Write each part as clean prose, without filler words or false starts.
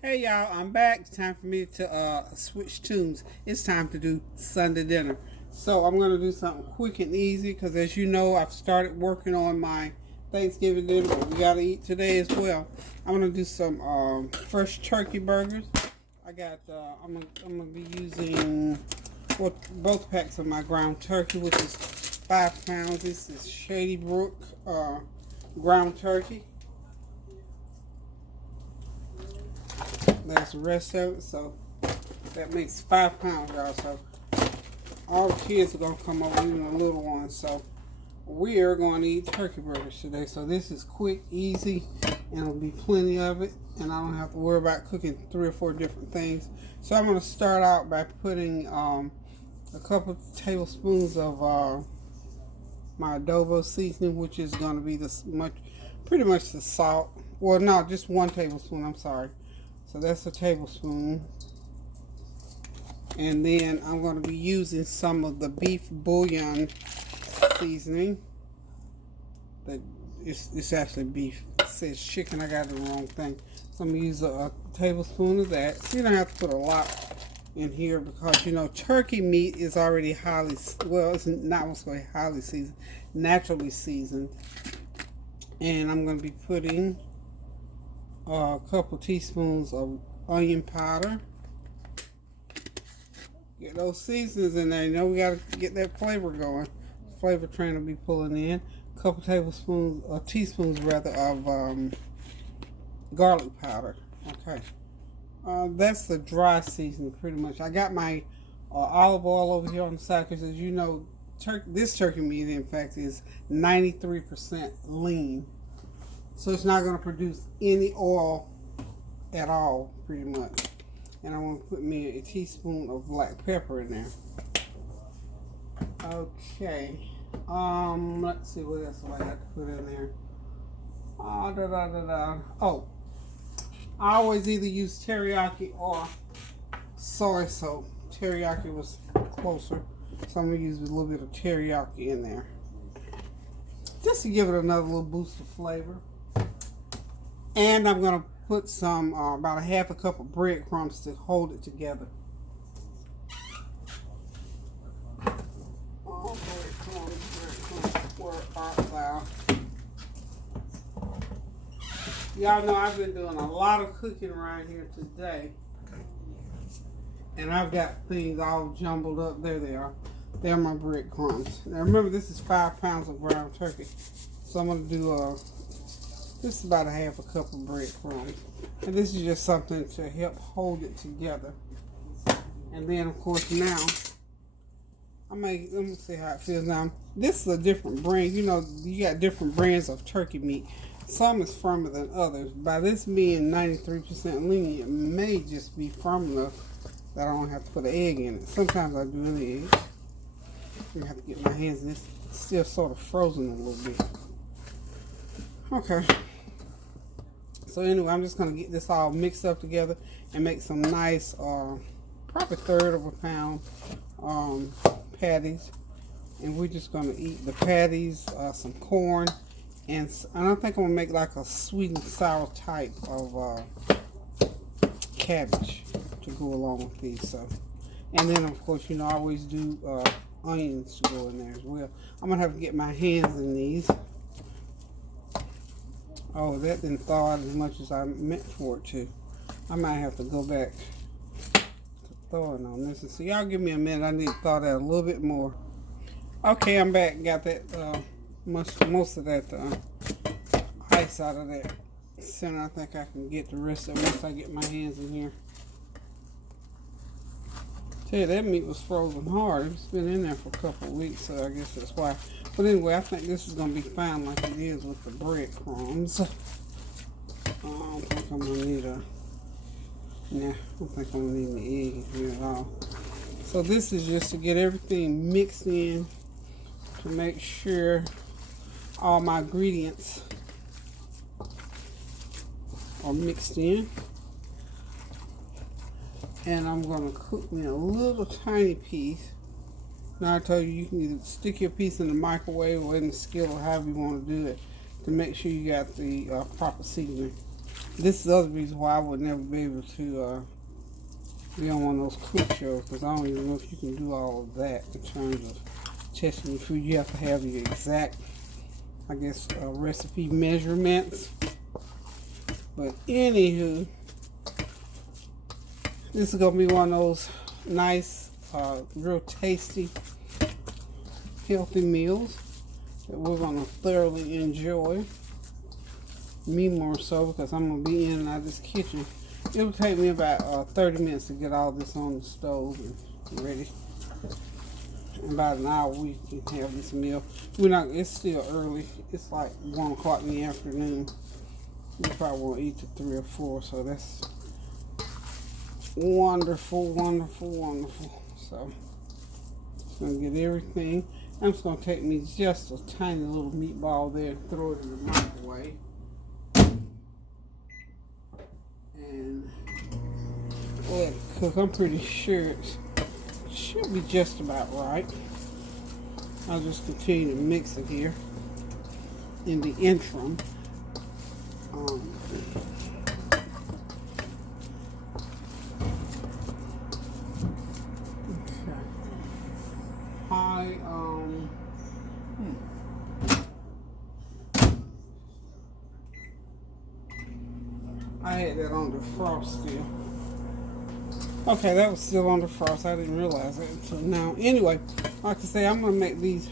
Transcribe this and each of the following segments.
Hey y'all, I'm back. It's time for me to switch tunes. It's time to do Sunday dinner. So I'm going to do something quick and easy because as you know, I've started working on my Thanksgiving dinner, but we got to eat today as well. I'm going to do some fresh turkey burgers. I'm going to be using both packs of my ground turkey, which is 5 pounds. This is Shady Brook ground turkey. That's the rest of it, so that makes 5 pounds, y'all. So all the kids are gonna come over, even the little ones. So we are going to eat turkey burgers today. So this is quick, easy, and it'll be plenty of it, and I don't have to worry about cooking 3 or 4 different things. So I'm gonna start out by putting a couple of tablespoons of my adobo seasoning, which is gonna be pretty much the salt. Well, no, just 1 tablespoon. I'm sorry. So that's a tablespoon. And then I'm going to be using some of the beef bouillon seasoning. It's actually beef. It says chicken. I got the wrong thing. So I'm going to use a tablespoon of that. So you don't have to put a lot in here because, you know, turkey meat is already it's not what's going to be highly seasoned, naturally seasoned. And I'm going to be putting a couple teaspoons of onion powder. Get those seasonings in there. You know we got to get that flavor going. Flavor train will be pulling in. A couple teaspoons rather of garlic powder. Okay. That's the dry seasoning pretty much. I got my olive oil over here on the side because as you know, this turkey meat in fact is 93% lean. So it's not going to produce any oil at all, pretty much. And I'm going to put me a teaspoon of black pepper in there. Okay. Let's see what else I got to put in there. Oh, I always either use teriyaki or soy soap. Teriyaki was closer, so I'm going to use a little bit of teriyaki in there. Just to give it another little boost of flavor. And I'm going to put some, about a half a cup of breadcrumbs to hold it together. Oh, breadcrumbs, where art thou? Y'all know I've been doing a lot of cooking around here today. And I've got things all jumbled up. There they are. They're my breadcrumbs. Now remember, this is 5 pounds of ground turkey. So I'm going to do this is about a half a cup of breadcrumbs. And this is just something to help hold it together. And then, of course, now, let me see how it feels now. This is a different brand. You know, you got different brands of turkey meat. Some is firmer than others. By this being 93% lean, it may just be firm enough that I don't have to put an egg in it. Sometimes I do an egg. I have to get my hands in this. It's still sort of frozen a little bit. Okay. So anyway, I'm just going to get this all mixed up together and make some nice, probably 1/3 of a pound patties. And we're just going to eat the patties, some corn, and I think I'm going to make like a sweet and sour type of cabbage to go along with these. So, and then of course, you know, I always do onions to go in there as well. I'm going to have to get my hands in these. Oh, that didn't thaw out as much as I meant for it to. I might have to go back to thawing on this. And so y'all give me a minute. I need to thaw that a little bit more. Okay, I'm back. Got that most of that ice out of that center. I think I can get the rest of it once I get my hands in here. Tell you, that meat was frozen hard. It's been in there for a couple of weeks, so I guess that's why. But anyway, I think this is going to be fine like it is with the breadcrumbs. I don't think I'm going to need I don't think I'm going to need any egg in here at all. So this is just to get everything mixed in to make sure all my ingredients are mixed in. And I'm going to cook me a little tiny piece. Now I told you, you can either stick your piece in the microwave or in the skillet, or however you want to do it, to make sure you got the proper seasoning. This is the other reason why I would never be able to be on one of those cook shows, because I don't even know if you can do all of that in terms of testing your food. You have to have the exact, I guess, recipe measurements. But anywho, this is going to be one of those nice, real tasty, healthy meals that we're going to thoroughly enjoy. Me more so, because I'm going to be in and out of this kitchen. It'll take me about 30 minutes to get all this on the stove and ready. In about an hour we can have this meal. It's still early. It's like 1 o'clock in the afternoon. We probably won't eat till 3 or 4, so that's wonderful, wonderful, wonderful. So, just going to get everything. I'm just going to take me just a tiny little meatball there and throw it in the microwave. And let it cook. I'm pretty sure it should be just about right. I'll just continue to mix it here in the interim. Okay. I had that on the frost still. Okay, that was still on the frost. I didn't realize it until now. Anyway, like I say, I'm going to make these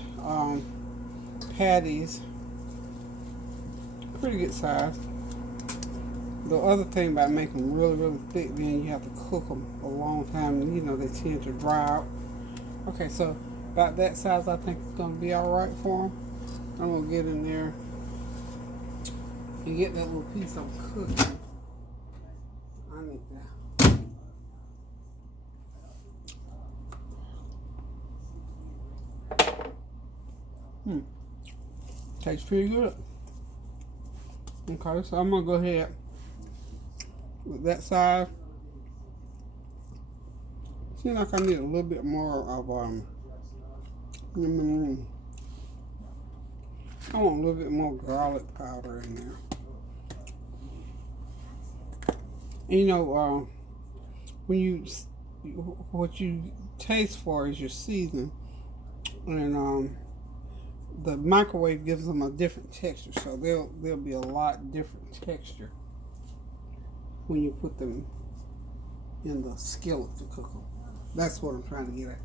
patties pretty good size. The other thing about making them really, really thick, then you have to cook them a long time, and you know they tend to dry out. Okay, so about that size, I think it's going to be all right for them. I'm going to get in there and get that little piece I'm cooking. I need that. Tastes pretty good. Okay, so I'm going to go ahead with that side. Seems like I need a little bit more of I want a little bit more garlic powder in there. And you know, what you taste for is your seasoning, and the microwave gives them a different texture, so they'll be a lot different texture when you put them in the skillet to cook them. That's what I'm trying to get at.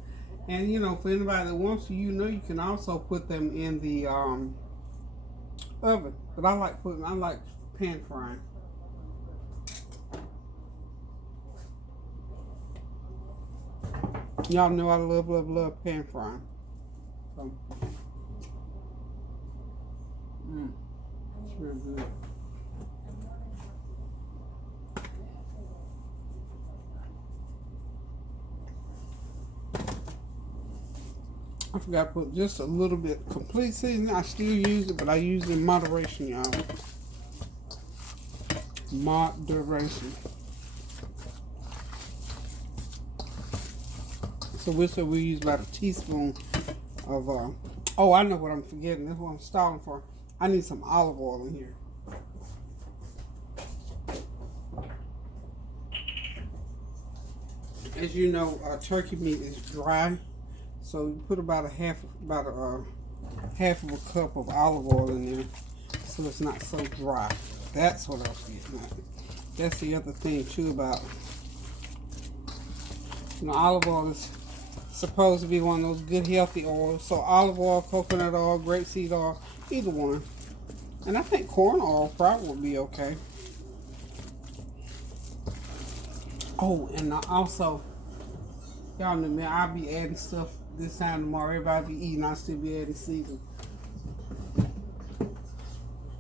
And you know, for anybody that wants to, you can also put them in the oven. But I like pan frying. Y'all know I love pan frying. So, it's real good. I forgot to put just a little bit complete seasoning. I still use it, but I use it in moderation, y'all. Moderation. So we use about a teaspoon of, oh, I know what I'm forgetting. That's what I'm stalling for. I need some olive oil in here. As you know, turkey meat is dry. So you put about a half of a cup of olive oil in there, so it's not so dry. That's what I was getting at. That's the other thing too about, olive oil is supposed to be one of those good healthy oils. So olive oil, coconut oil, grapeseed oil, either one. And I think corn oil probably would be okay. Oh, and also, y'all know me, I'll be adding stuff this time tomorrow. Everybody be eating, I'll still be adding seasoning.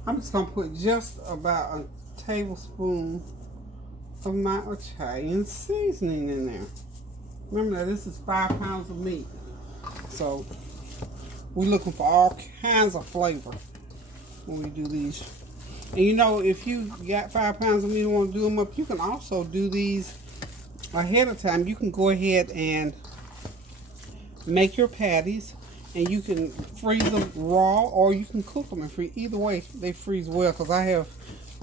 I'm just going to put just about a tablespoon of my Italian seasoning in there. Remember that this is 5 pounds of meat. So, we're looking for all kinds of flavor when we do these. And if you got 5 pounds of meat and want to do them up, you can also do these ahead of time. You can go ahead and make your patties, and you can freeze them raw, or you can cook them and freeze. Either way, they freeze well, because I have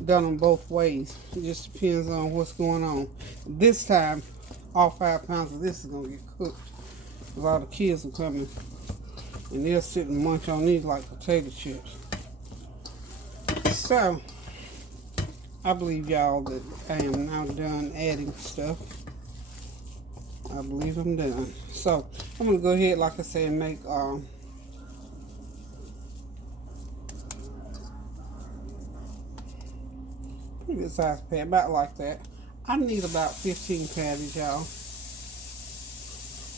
done them both ways. It just depends on what's going on. This time, all 5 pounds of this is going to get cooked. Because all the kids are coming. And they'll sit and munch on these like potato chips. So, I believe y'all that I am now done adding stuff. I believe I'm done. So, I'm going to go ahead, like I said, and make pretty good size patty, about like that. I need about 15 patties, y'all.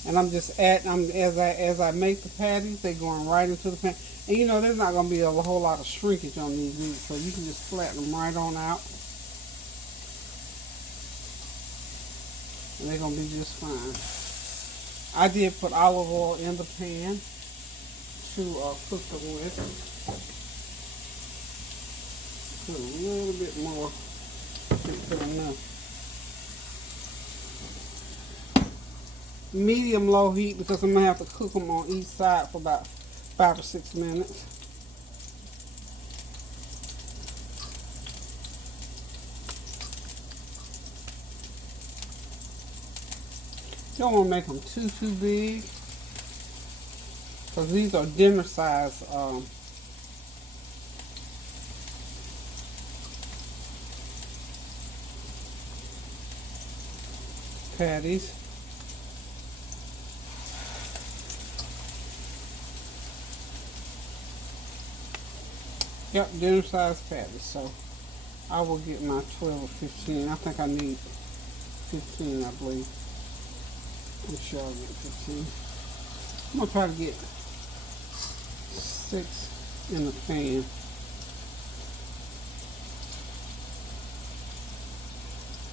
And I'm just adding, as I make the patties, they're going right into the pan. And you know, there's not going to be a whole lot of shrinkage on these meats, so you can just flatten them right on out. And they're going to be just fine. I did put olive oil in the pan to cook them with. Put a little bit more. Didn't put enough. Medium low heat because I'm going to have to cook them on each side for about 5 or 6 minutes. Don't want to make them too big because these are dinner size patties. Yep, dinner size patties. So I will get my 12 or 15. I think I need 15, I believe. I'm sure I'll get 15. I'm going to try to get 6 in the pan.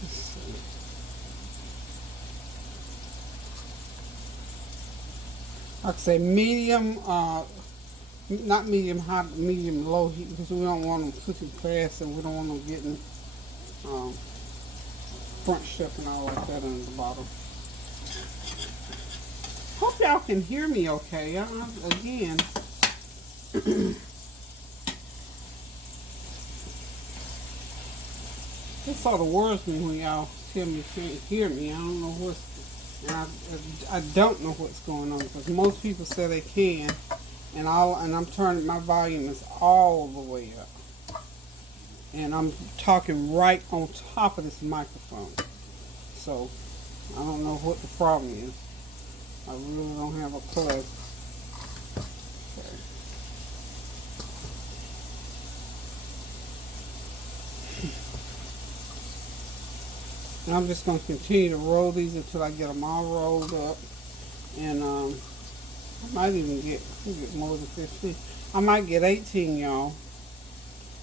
Let's see. Like I say, medium, not medium high, but medium low heat because we don't want them cooking fast and we don't want them getting crunched up and all like that on the bottom. Hope y'all can hear me okay. Again, it sort of worries me when y'all tell me you can't hear me. I don't know what's, and I don't know what's going on because most people say they can, and I'm turning, my volume is all the way up, and I'm talking right on top of this microphone. So I don't know what the problem is. I really don't have a clue. Okay. And I'm just going to continue to roll these until I get them all rolled up. And I might even get more than 15. I might get 18, y'all.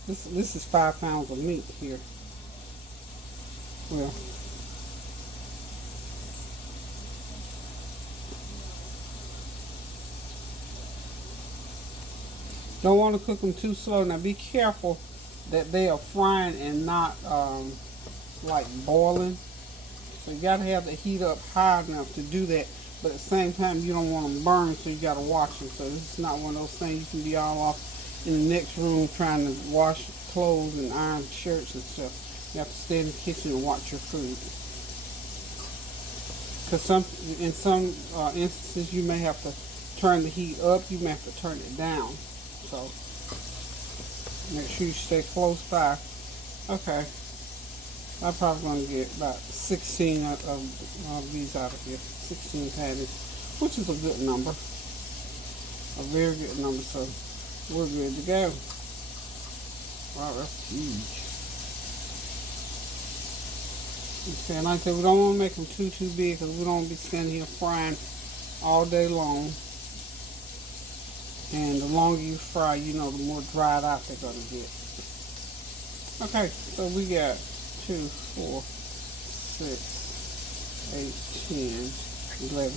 This is 5 pounds of meat here. Well, don't want to cook them too slow. Now be careful that they are frying and not like boiling. So you got to have the heat up high enough to do that. But at the same time, you don't want them burned, so you got to watch them. So this is not one of those things you can be all off in the next room trying to wash clothes and iron shirts and stuff. You have to stay in the kitchen and watch your food. Because in some instances, you may have to turn the heat up. You may have to turn it down. So make sure you stay close by. Okay, I'm probably going to get about 16 of these out of here. 16 patties, which is a good number. A very good number, so we're good to go. Wow, that's huge. Okay, and like I said, we don't want to make them too big because we don't want to be standing here frying all day long. And the longer you fry, you know, the more dried out they're going to get. Okay, so we got 2, 4, 6, 8, 10, 11.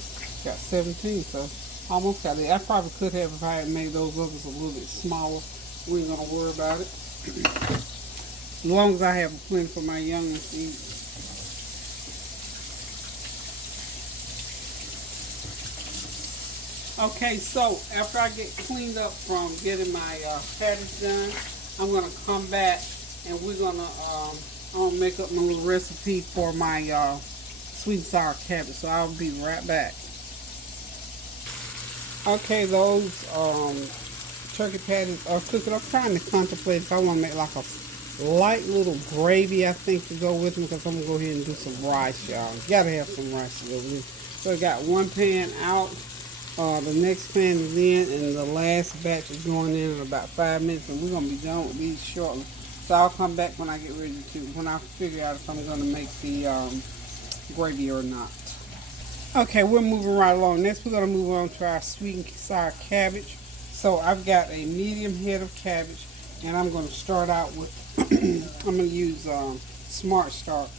Got 17, so almost got it. I probably could have if I had made those others a little bit smaller. We ain't going to worry about it. As long as I have plenty for my youngest to eat. Okay, so after I get cleaned up from getting my patties done, I'm going to come back and we're gonna I'm gonna make up my little recipe for my sweet and sour cabbage. So I'll be right back. Okay, those turkey patties are cooking. I'm trying to contemplate if I want to make like a light little gravy, I think, to go with them, because I'm going to go ahead and do some rice, y'all. Gotta have some rice to go with it. So I got one pan out, the next pan is in, and the last batch is going in about 5 minutes, and we're going to be done with these shortly. So I'll come back when I get ready to, when I figure out if I'm going to make the gravy or not. Okay, we're moving right along. Next, we're going to move on to our sweet and sour cabbage. So I've got a medium head of cabbage, and I'm going to start out with, I'm going to use Smart Start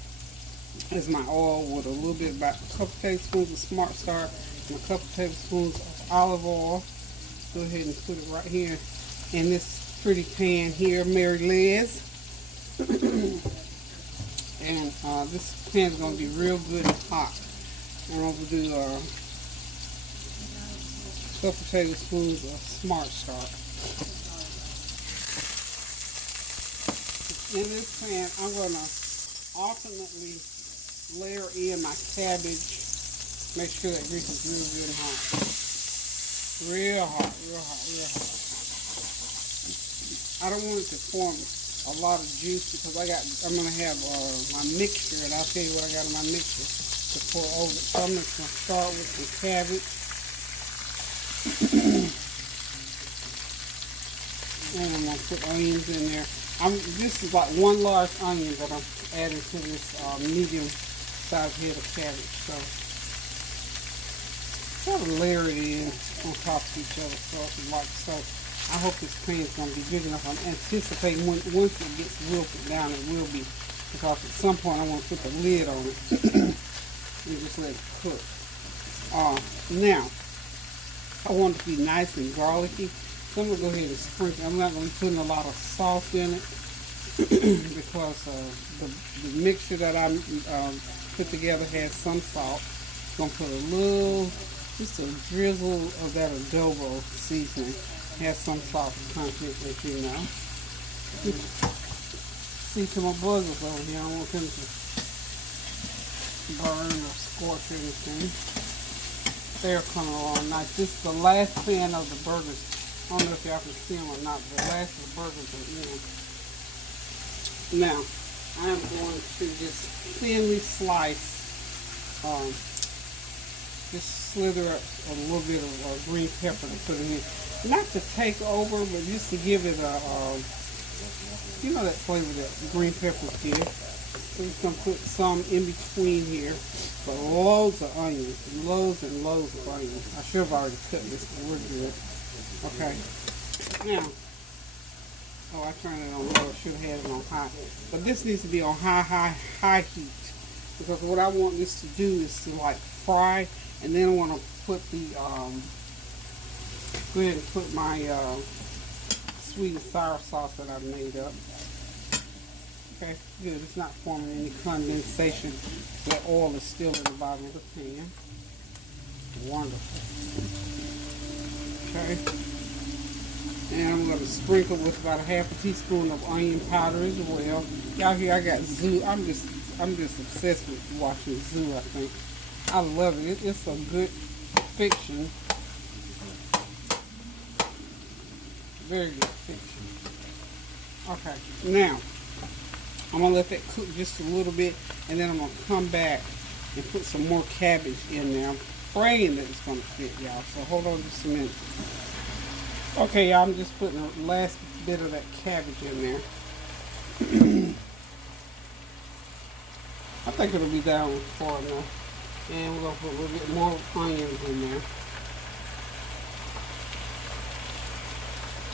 as my oil, with a little bit, about a couple tablespoons of Smart Start and a couple tablespoons of olive oil. Go ahead and put it right here in this pretty pan here, Mary Liz. And this pan is going to be real good and hot. I'm going to do a couple tablespoons of Smart Start. In this pan, I'm going to alternately layer in my cabbage. Make sure that grease is real good and hot. Real hot, real hot, real hot. I don't want it to form a lot of juice, because I'm going to have my mixture, and I'll tell you what I got in my mixture to pour over it. So I'm just going to start with the cabbage. And I'm going to put onions in there. This is like one large onion that I'm adding to this medium sized head of cabbage. So sort of layer it in on top of each other, like so. I hope this pan is going to be big enough. I'm anticipating once it gets wilted down, it will be, because at some point I want to put the lid on it and just let it cook. Now, I want it to be nice and garlicky, so I'm going to go ahead and sprinkle. I'm not going to be putting a lot of salt in it because the mixture that I put together has some salt. I'm going to put a little, just a drizzle of that adobo seasoning. It has some salt content, as you know. See to my buzzers over here. I don't want them to burn or scorch or anything. They're coming along nice. This is the last pan of the burgers. I don't know if y'all can see them or not, but the last of the burgers are in. Now, I am going to just thinly slice, just slither up a little bit of green pepper to put in here. Not to take over, but just to give it a, you know, that flavor that green peppers give. So I'm just going to put some in between here. But loads of onions, loads and loads of onions. I should have already cut this, but we're good. Okay. Now, oh, I turned it on low. I should have had it on high. But this needs to be on high heat. Because what I want this to do is to like fry, and then I want to put the, go ahead and put my sweet and sour sauce that I made up. Okay, good. It's not forming any condensation. The oil is still in the bottom of the pan. Wonderful. Okay. And I'm going to sprinkle with about a half a teaspoon of onion powder as well. Y'all here, I got Zoo. I'm just obsessed with watching Zoo, I think. I love it. It's a good fiction. Very good fiction. Okay, now I'm going to let that cook just a little bit, and then I'm going to come back and put some more cabbage in there. I'm praying that it's going to fit, y'all, so hold on just a minute. Okay, y'all, I'm just putting the last bit of that cabbage in there. I think it'll be down far enough. And we're going to put a little bit more onions in there.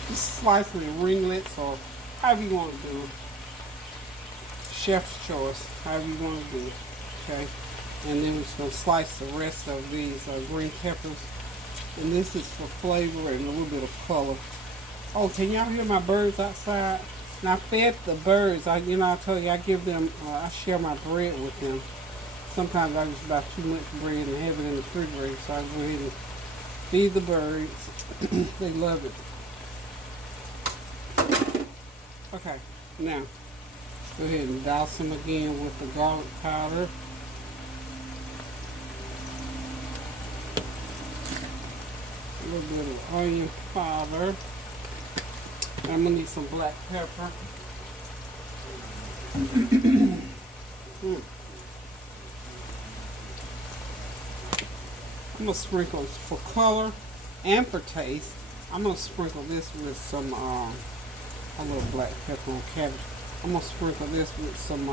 Just slice it in ringlets, or however you want to do it. Chef's choice, however you want to do it. Okay, and then we're just going to slice the rest of these green peppers, and this is for flavor and a little bit of color. Oh, can y'all hear my birds outside? And I fed the birds. I told you I give them, I share my bread with them. Sometimes I just buy too much bread and have it in the refrigerator, so I go ahead and feed the birds. They love it. Okay, now Go ahead and douse them again with the garlic powder. A little bit of onion powder. I'm gonna need some black pepper. I'm gonna sprinkle for color and for taste. I'm gonna sprinkle this with some a little black pepper on cabbage. I'm gonna sprinkle this with some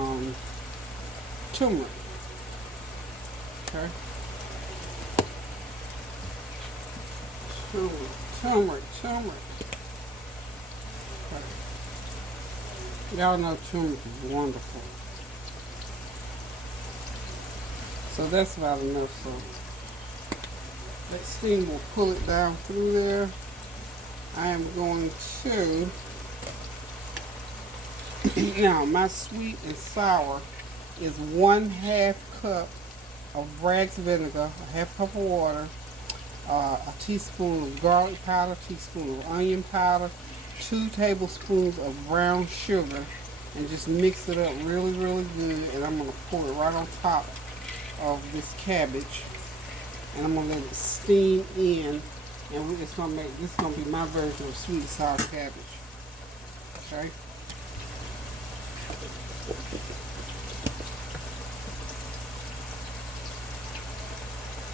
turmeric. Okay. Turmeric. Okay. Y'all know turmeric is wonderful. So that's about enough. So that steam will pull it down through there. I am going to now my sweet and sour is 1/2 cup of Bragg's vinegar, a 1/2 cup of water, a teaspoon of garlic powder, a teaspoon of onion powder, 2 tablespoons of brown sugar, and just mix it up really good. And I'm gonna pour it right on top of this cabbage, and I'm gonna let it steam in. And this is gonna be my version of sweet and sour cabbage. Okay.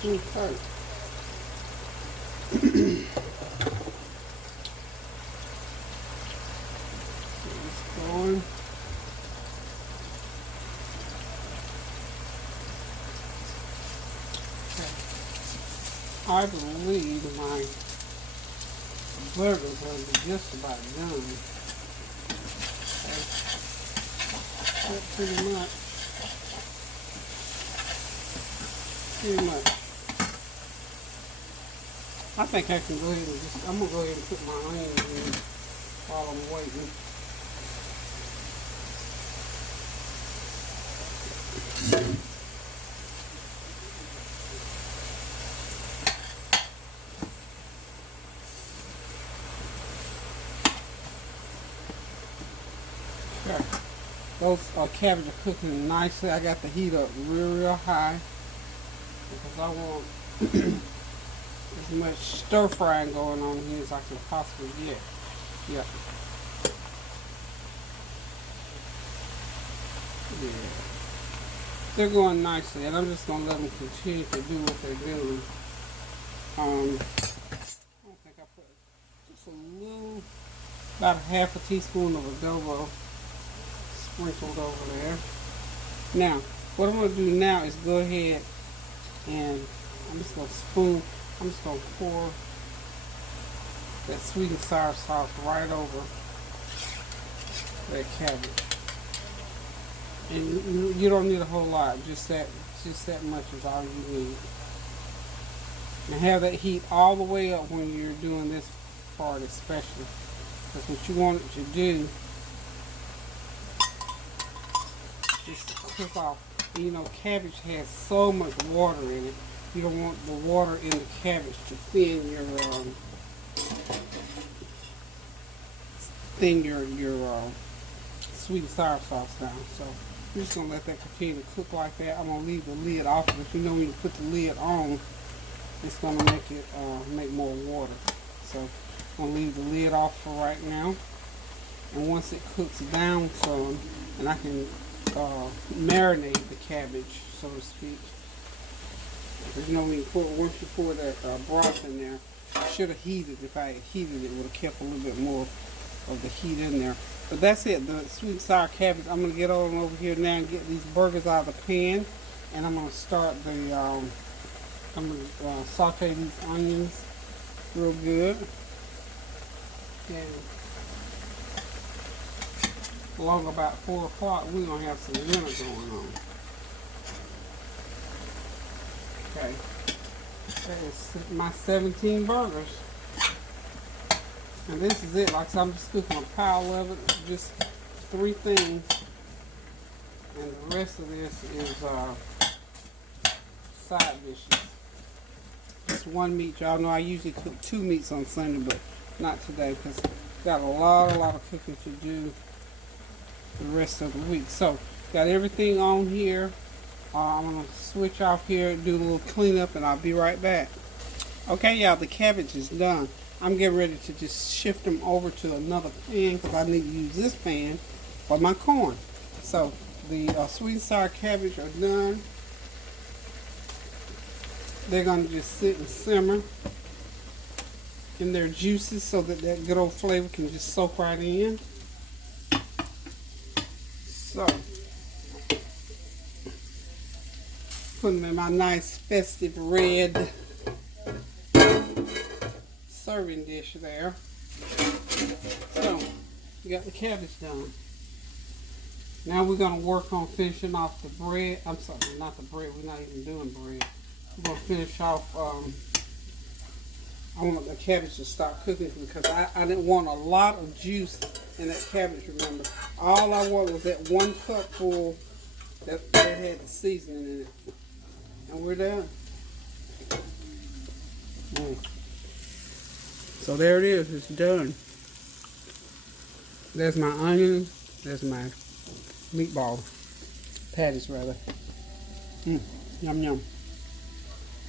Okay. It's going. Okay. I believe my burgers are just about done. Okay. Pretty much. I think I can go ahead and I'm going to go ahead and put my onions in while I'm waiting. Okay. Those cabbage are cooking nicely. I got the heat up real high because I want as much stir frying going on here as I can possibly get. Yeah. They're going nicely, and I'm just going to let them continue to do what they're doing. I don't think I put just a little, about 1/2 teaspoon of adobo sprinkled over there. Now, what I'm going to do now is go ahead and I'm just going to pour that sweet and sour sauce right over that cabbage. And you don't need a whole lot, just that much is all you need. And have that heat all the way up when you're doing this part especially. Because what you want it to do is to cook off. You know, cabbage has so much water in it. You don't want the water in the cabbage to thin your sweet and sour sauce down. So I'm just gonna let that continue to cook like that. I'm gonna leave the lid off because you know when you put the lid on, it's gonna make it make more water. So I'm gonna leave the lid off for right now. And once it cooks down some, and I can marinate the cabbage, so to speak. Because you know once you pour that broth in there, I should have heated. If I had heated it, would have kept a little bit more of the heat in there. But that's it, the sweet and sour cabbage. I'm going to get on over here now and get these burgers out of the pan. And I'm going to start I'm going to saute these onions real good. And along about 4 o'clock, we're going to have some dinner going on. Okay. That is my 17 burgers. And this is it. Like I said, I'm just cooking a pile of it. Just 3 things. And the rest of this is side dishes. Just 1 meat. Y'all know I usually cook 2 meats on Sunday, but not today because got a lot of cooking to do the rest of the week. So, got everything on here. I'm going to switch off here, do a little cleanup, and I'll be right back. Okay, y'all, the cabbage is done. I'm getting ready to just shift them over to another pan because I need to use this pan for my corn. So, the sweet and sour cabbage are done. They're going to just sit and simmer in their juices so that that good old flavor can just soak right in. So, put them in my nice festive red serving dish there. So, we got the cabbage done. Now we're going to work on finishing off the bread. I'm sorry, not the bread. We're not even doing bread. We're going to finish off, I want the cabbage to start cooking because I didn't want a lot of juice in that cabbage, remember. All I wanted was that 1 cupful that had the seasoning in it. And we're done. So there it is, it's done. There's my onion, there's my meatball patties rather. Yum yum.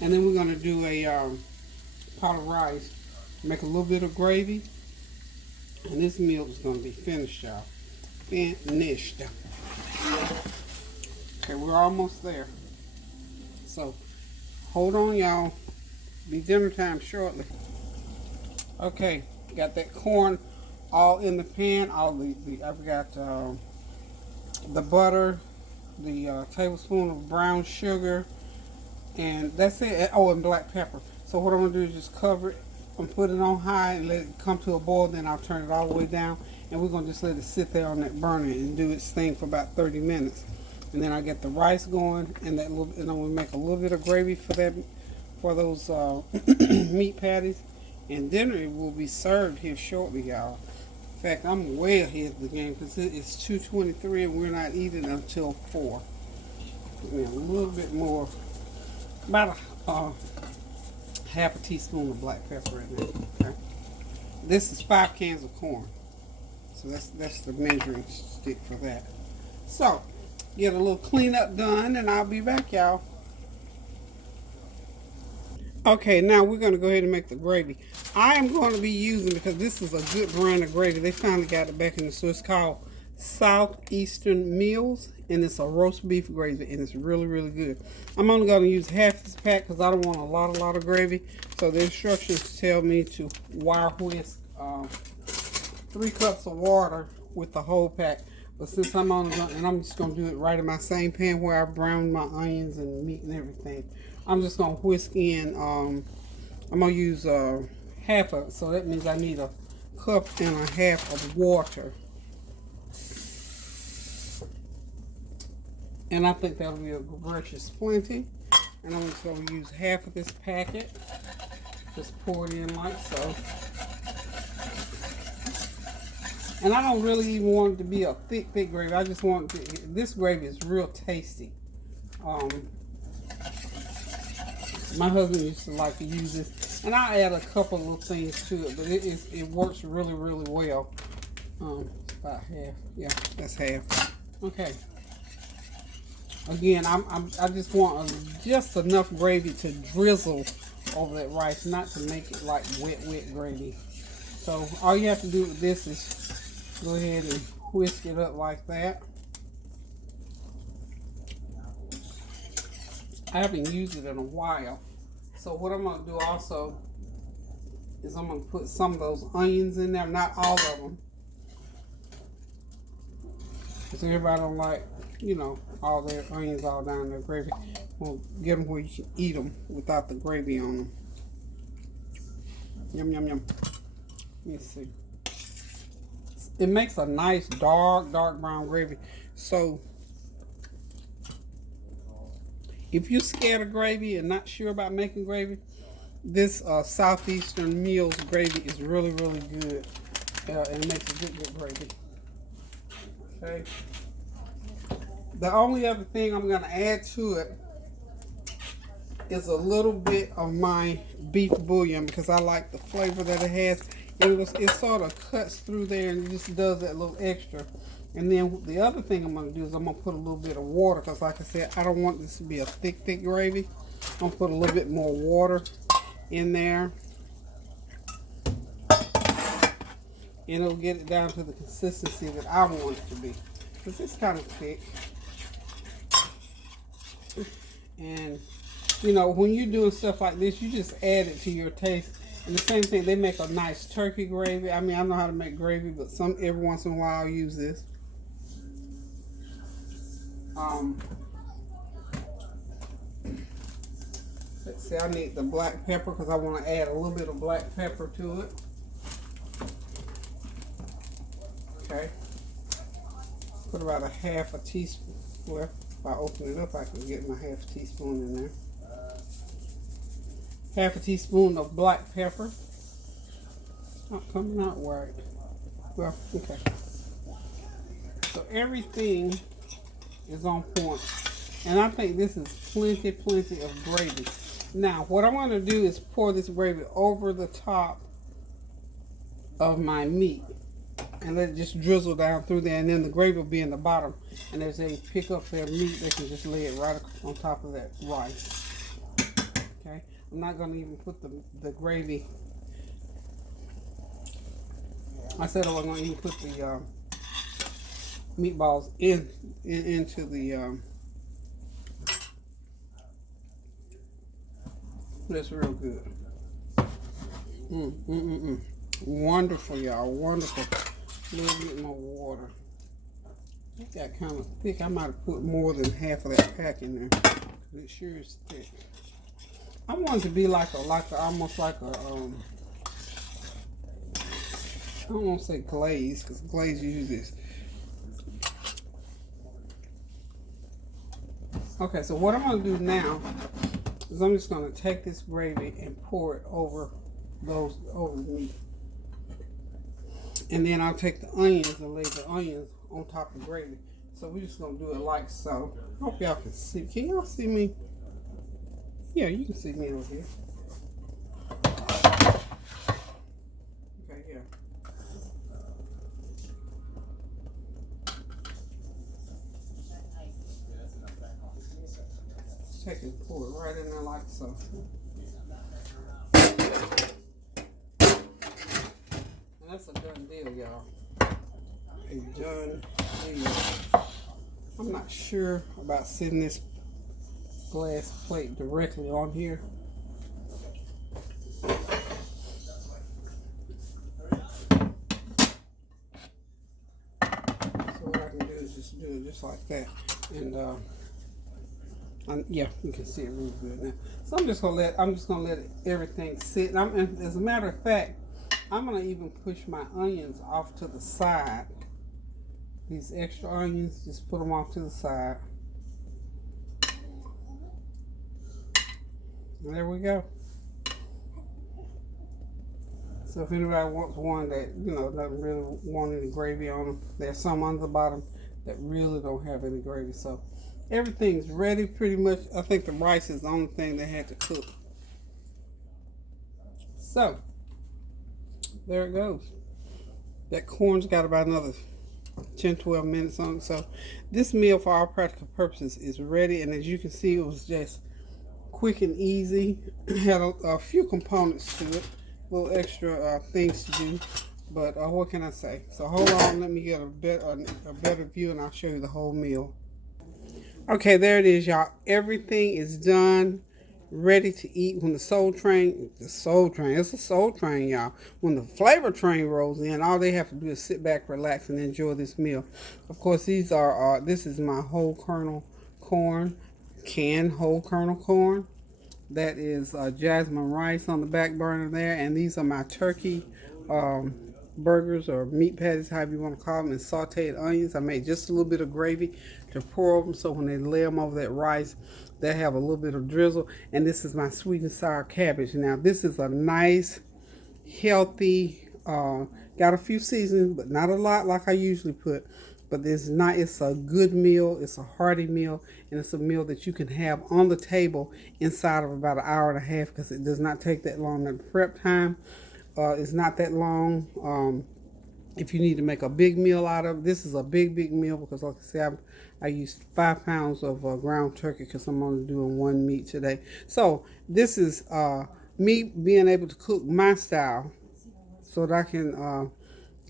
And then we're gonna do a pot of rice, make a little bit of gravy, and this meal is gonna be finished, y'all. Finished. Okay, we're almost there. So hold on, y'all. Be dinner time shortly. Okay, got that corn all in the pan. I've got the butter, the tablespoon of brown sugar, and that's it. Oh, and black pepper. So what I'm gonna do is just cover it and put it on high and let it come to a boil. Then I'll turn it all the way down, and we're gonna just let it sit there on that burner and do its thing for about 30 minutes. And then I get the rice going, and and I'm gonna make a little bit of gravy for that, for those meat patties. And dinner will be served here shortly, y'all. In fact, I'm way ahead of the game because it's 2:23 and we're not eating until 4. Put me a little bit more, about half a teaspoon of black pepper in there. Okay. This is 5 cans of corn, so that's the measuring stick for that. So, get a little cleanup done, and I'll be back, y'all. Okay, now we're going to go ahead and make the gravy. I am going to be using, because this is a good brand of gravy. They finally got it back in the store. It's called Southeastern Meals, and it's a roast beef gravy, and it's really, really good. I'm only going to use half this pack because I don't want a lot of gravy. So the instructions tell me to wire whisk 3 cups of water with the whole pack. But since I'm only going, and I'm just going to do it right in my same pan where I browned my onions and meat and everything. I'm just going to whisk in, I'm going to use half of it, so that means I need a cup and a half of water. And I think that'll be a gracious plenty. And I'm just going to use half of this packet. Just pour it in like so. And I don't really even want it to be a thick gravy. I just want this gravy is real tasty. My husband used to like to use this, and I add a couple little things to it, but it works really, really well. About half. Yeah, that's half. Okay. Again, I just want just enough gravy to drizzle over that rice, not to make it like wet gravy. So all you have to do with this is go ahead and whisk it up like that. I haven't used it in a while. So what I'm going to do also is I'm going to put some of those onions in there. Not all of them. Because everybody don't like, you know, all their onions all down their gravy. We'll get them where you can eat them without the gravy on them. Yum, yum, yum. Let me see. It makes a nice dark brown gravy. So if you're scared of gravy and not sure about making gravy, this Southeastern Meals gravy is really, really good. And it makes a good gravy. Okay. The only other thing I'm going to add to it is a little bit of my beef bouillon because I like the flavor that it has. It sort of cuts through there and just does that little extra. And then the other thing I'm going to do is I'm going to put a little bit of water, because like I said, I don't want this to be a thick gravy. I'm going to put a little bit more water in there. And it'll get it down to the consistency that I want it to be. Because it's kind of thick. And, you know, when you're doing stuff like this, you just add it to your taste. And the same thing, they make a nice turkey gravy. I mean, I know how to make gravy, but every once in a while I'll use this. Let's see, I need the black pepper because I want to add a little bit of black pepper to it. Okay. Put about a half a teaspoon. Well, if I open it up, I can get my half a teaspoon in there. Half a teaspoon of black pepper. Not coming out right. Well, okay. So everything is on point. And I think this is plenty of gravy. Now, what I want to do is pour this gravy over the top of my meat. And let it just drizzle down through there. And then the gravy will be in the bottom. And as they pick up their meat, they can just lay it right on top of that rice. Okay. I'm not going to even put the gravy. I said I wasn't going to even put the meatballs into the. That's real good. Wonderful, y'all. Wonderful. A little bit more water. It got kind of thick. I might have put more than half of that pack in there. It sure is thick. I want it to be almost like a I don't want to say glaze, because glaze uses this. Okay, so what I'm going to do now is I'm just going to take this gravy and pour it over the meat. And then I'll take the onions and lay the onions on top of the gravy. So we're just going to do it like so. I hope y'all can see. Can y'all see me? Yeah, you can see me over here. Okay, yeah. Just take it and pour it right in there like so. And that's a done deal, y'all. A done deal. I'm not sure about sitting this glass plate directly on here. So what I can do is just do it just like that, and yeah, you can see it really good now. So I'm just gonna let everything sit. And as a matter of fact, I'm gonna even push my onions off to the side. These extra onions, just put them off to the side. And there we go. So if anybody wants one that, you know, doesn't really want any gravy on them, there's some on the bottom that really don't have any gravy. So everything's ready pretty much. I think the rice is the only thing they had to cook. So there it goes. That corn's got about another 10-12 minutes on it. So this meal, for all practical purposes, is ready. And as you can see, it was just quick and easy. Had a few components to it, little extra things to do, but what can I say? So hold on, let me get a better view, and I'll show you the whole meal. Okay, there it is, y'all. Everything is done, ready to eat. When it's a soul train, y'all. When the flavor train rolls in, all they have to do is sit back, relax, and enjoy this meal. Of course, these are this is my whole kernel corn, canned whole kernel corn. That is Jasmin Rice on the back burner there, and these are my turkey burgers or meat patties, however you want to call them, and sauteed onions. I made just a little bit of gravy to pour over them, so when they lay them over that rice, they have a little bit of drizzle. And this is my sweet and sour cabbage. Now this is a nice, healthy, got a few seasonings, but not a lot like I usually put. But it's a good meal, it's a hearty meal, and it's a meal that you can have on the table inside of about an hour and a half, because it does not take that long. The prep time is not that long. If you need to make a big meal out of it, this is a big meal because, like I said, I used 5 pounds of ground turkey because I'm only doing one meat today. So this is me being able to cook my style so that I can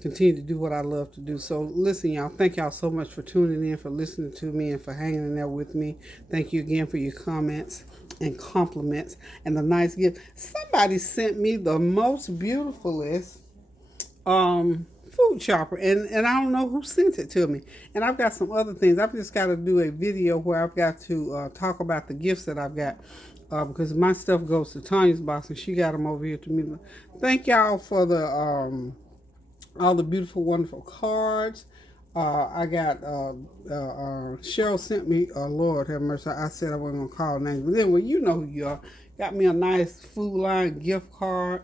continue to do what I love to do. So listen, y'all, thank y'all so much for tuning in, for listening to me, and for hanging in there with me. Thank you again for your comments and compliments and the nice gift. Somebody sent me the most beautifulest food chopper, and I don't know who sent it to me. And I've got some other things. I've just got to do a video where I've got to talk about the gifts that I've got, because my stuff goes to Tanya's box and she got them over here to me. Thank y'all for the all the beautiful, wonderful cards. I got Cheryl sent me, Lord have mercy, I said I wasn't gonna call names, but then, well, you know who you are. Got me a nice Food Line gift card,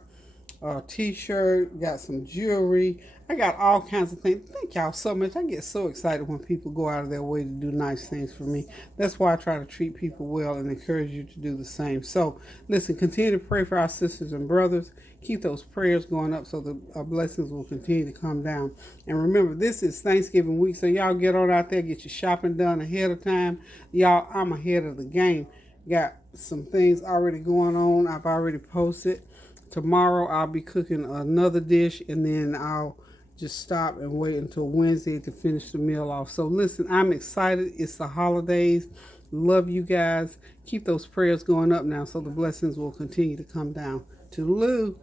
t-shirt, got some jewelry. I got all kinds of things. Thank y'all so much. I get so excited when people go out of their way to do nice things for me. That's why I try to treat people well and encourage you to do the same. So listen, continue to pray for our sisters and brothers. Keep those prayers going up so the blessings will continue to come down. And remember, this is Thanksgiving week, so y'all get on out there, get your shopping done ahead of time. Y'all, I'm ahead of the game. Got some things already going on. I've already posted. Tomorrow I'll be cooking another dish, and then I'll just stop and wait until Wednesday to finish the meal off. So listen, I'm excited. It's the holidays. Love you guys. Keep those prayers going up now so the blessings will continue to come down. Toodaloo.